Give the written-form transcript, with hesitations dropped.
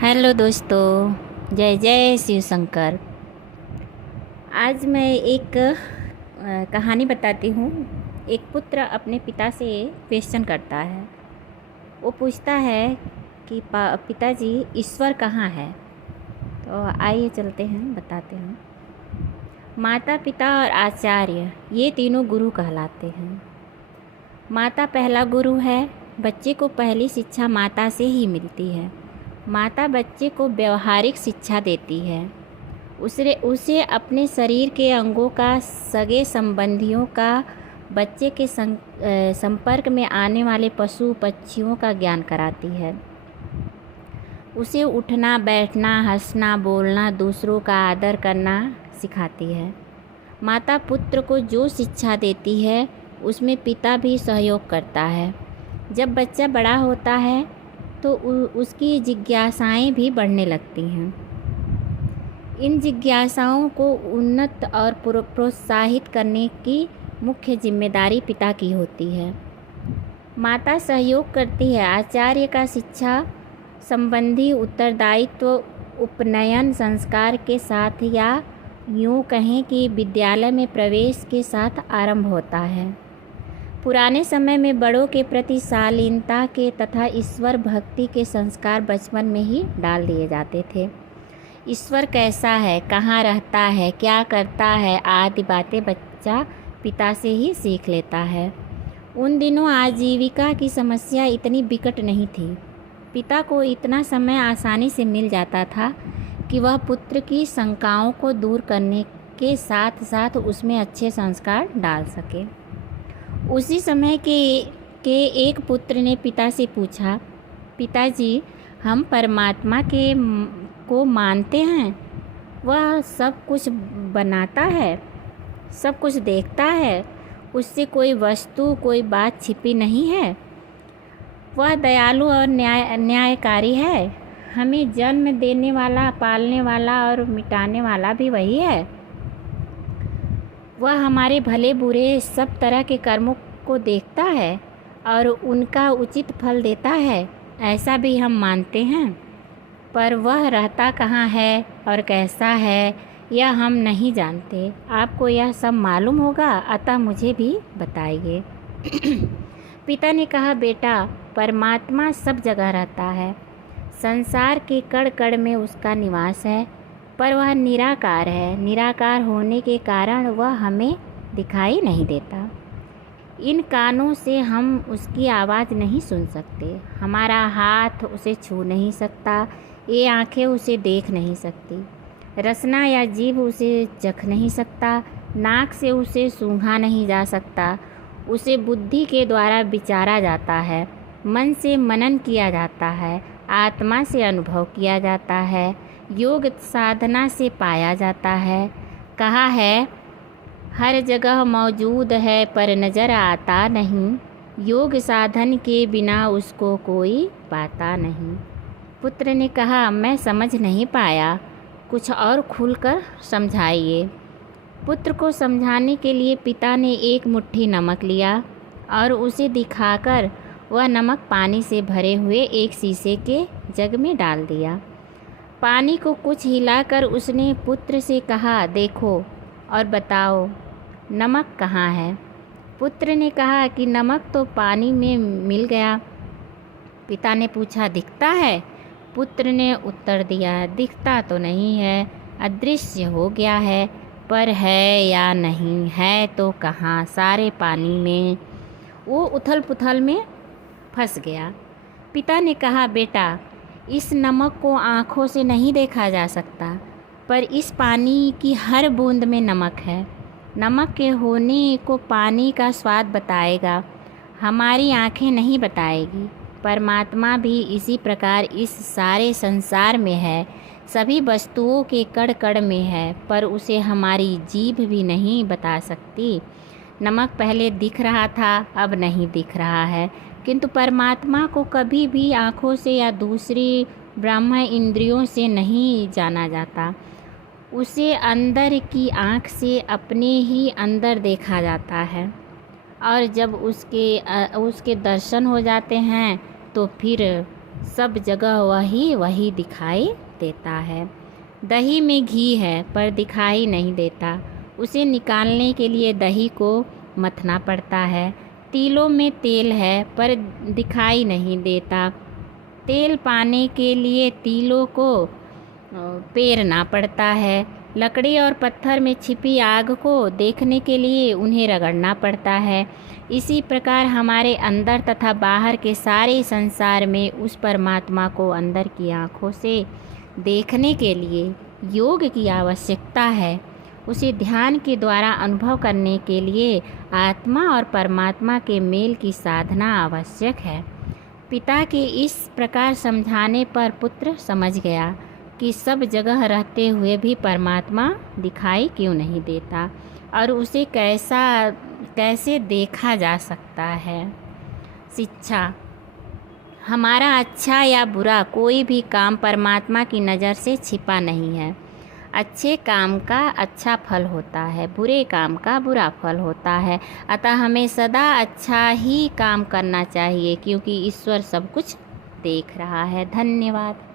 Hello दोस्तों, जय जय शिव शंकर। आज मैं एक कहानी बताती हूँ। एक पुत्र अपने पिता से क्वेश्चन करता है। वो पूछता है कि पिताजी, ईश्वर कहाँ है। तो आइए चलते हैं, बताते हैं। माता, पिता और आचार्य, ये तीनों गुरु कहलाते हैं। माता पहला गुरु है। बच्चे को पहली शिक्षा माता से ही मिलती है। माता बच्चे को व्यवहारिक शिक्षा देती है। उसे अपने शरीर के अंगों का, सगे संबंधियों का, बच्चे के संपर्क में आने वाले पशु पक्षियों का ज्ञान कराती है। उसे उठना, बैठना, हंसना, बोलना, दूसरों का आदर करना सिखाती है। माता पुत्र को जो शिक्षा देती है उसमें पिता भी सहयोग करता है। जब बच्चा बड़ा होता है तो उसकी जिज्ञासाएं भी बढ़ने लगती हैं। इन जिज्ञासाओं को उन्नत और प्रोत्साहित करने की मुख्य जिम्मेदारी पिता की होती है। माता सहयोग करती है। आचार्य का शिक्षा संबंधी उत्तरदायित्व उपनयन संस्कार के साथ, या यूँ कहें कि विद्यालय में प्रवेश के साथ आरंभ होता है। पुराने समय में बड़ों के प्रति शालीनता के तथा ईश्वर भक्ति के संस्कार बचपन में ही डाल दिए जाते थे। ईश्वर कैसा है, कहाँ रहता है, क्या करता है आदि बातें बच्चा पिता से ही सीख लेता है। उन दिनों आजीविका की समस्या इतनी विकट नहीं थी। पिता को इतना समय आसानी से मिल जाता था कि वह पुत्र की शंकाओं को दूर करने के साथ साथ उसमें अच्छे संस्कार डाल सके। उसी समय के एक पुत्र ने पिता से पूछा, पिताजी, हम परमात्मा को मानते हैं। वह सब कुछ बनाता है, सब कुछ देखता है, उससे कोई वस्तु, कोई बात छिपी नहीं है। वह दयालु और न्यायकारी है। हमें जन्म देने वाला, पालने वाला और मिटाने वाला भी वही है। वह हमारे भले बुरे सब तरह के कर्मों को देखता है और उनका उचित फल देता है, ऐसा भी हम मानते हैं। पर वह रहता कहाँ है और कैसा है, यह हम नहीं जानते। आपको यह सब मालूम होगा, अतः मुझे भी बताइए। पिता ने कहा, बेटा, परमात्मा सब जगह रहता है। संसार के कण कण में उसका निवास है, पर वह निराकार है। निराकार होने के कारण वह हमें दिखाई नहीं देता। इन कानों से हम उसकी आवाज़ नहीं सुन सकते। हमारा हाथ उसे छू नहीं सकता। ये आँखें उसे देख नहीं सकती। रसना या जीभ उसे चख नहीं सकता। नाक से उसे सूंघा नहीं जा सकता। उसे बुद्धि के द्वारा विचारा जाता है, मन से मनन किया जाता है, आत्मा से अनुभव किया जाता है, योग साधना से पाया जाता है। कहा है, हर जगह मौजूद है पर नज़र आता नहीं। योग साधन के बिना उसको कोई पाता नहीं। पुत्र ने कहा, मैं समझ नहीं पाया, कुछ और खुलकर समझाइए। पुत्र को समझाने के लिए पिता ने एक मुट्ठी नमक लिया और उसे दिखाकर वह नमक पानी से भरे हुए एक शीशे के जग में डाल दिया। पानी को कुछ हिलाकर उसने पुत्र से कहा, देखो और बताओ नमक कहाँ है। पुत्र ने कहा कि नमक तो पानी में मिल गया। पिता ने पूछा, दिखता है? पुत्र ने उत्तर दिया, दिखता तो नहीं है, अदृश्य हो गया है, पर है या नहीं है तो कहाँ, सारे पानी में। वो उथल पुथल में फंस गया। पिता ने कहा, बेटा, इस नमक को आँखों से नहीं देखा जा सकता, पर इस पानी की हर बूंद में नमक है। नमक के होने को पानी का स्वाद बताएगा, हमारी आँखें नहीं बताएगी। परमात्मा भी इसी प्रकार इस सारे संसार में है, सभी वस्तुओं के कण कण में है, पर उसे हमारी जीभ भी नहीं बता सकती। नमक पहले दिख रहा था, अब नहीं दिख रहा है, किंतु परमात्मा को कभी भी आँखों से या दूसरी ब्रह्म इंद्रियों से नहीं जाना जाता। उसे अंदर की आँख से अपने ही अंदर देखा जाता है, और जब उसके दर्शन हो जाते हैं तो फिर सब जगह वही वही दिखाई देता है। दही में घी है पर दिखाई नहीं देता, उसे निकालने के लिए दही को मथना पड़ता है। तिलों में तेल है पर दिखाई नहीं देता, तेल पाने के लिए तिलों को पेरना पड़ता है। लकड़ी और पत्थर में छिपी आग को देखने के लिए उन्हें रगड़ना पड़ता है। इसी प्रकार हमारे अंदर तथा बाहर के सारे संसार में उस परमात्मा को अंदर की आँखों से देखने के लिए योग की आवश्यकता है। उसे ध्यान के द्वारा अनुभव करने के लिए आत्मा और परमात्मा के मेल की साधना आवश्यक है। पिता के इस प्रकार समझाने पर पुत्र समझ गया कि सब जगह रहते हुए भी परमात्मा दिखाई क्यों नहीं देता और उसे कैसे देखा जा सकता है। शिक्षा। हमारा अच्छा या बुरा कोई भी काम परमात्मा की नज़र से छिपा नहीं है। अच्छे काम का अच्छा फल होता है, बुरे काम का बुरा फल होता है। अतः हमें सदा अच्छा ही काम करना चाहिए, क्योंकि ईश्वर सब कुछ देख रहा है। धन्यवाद।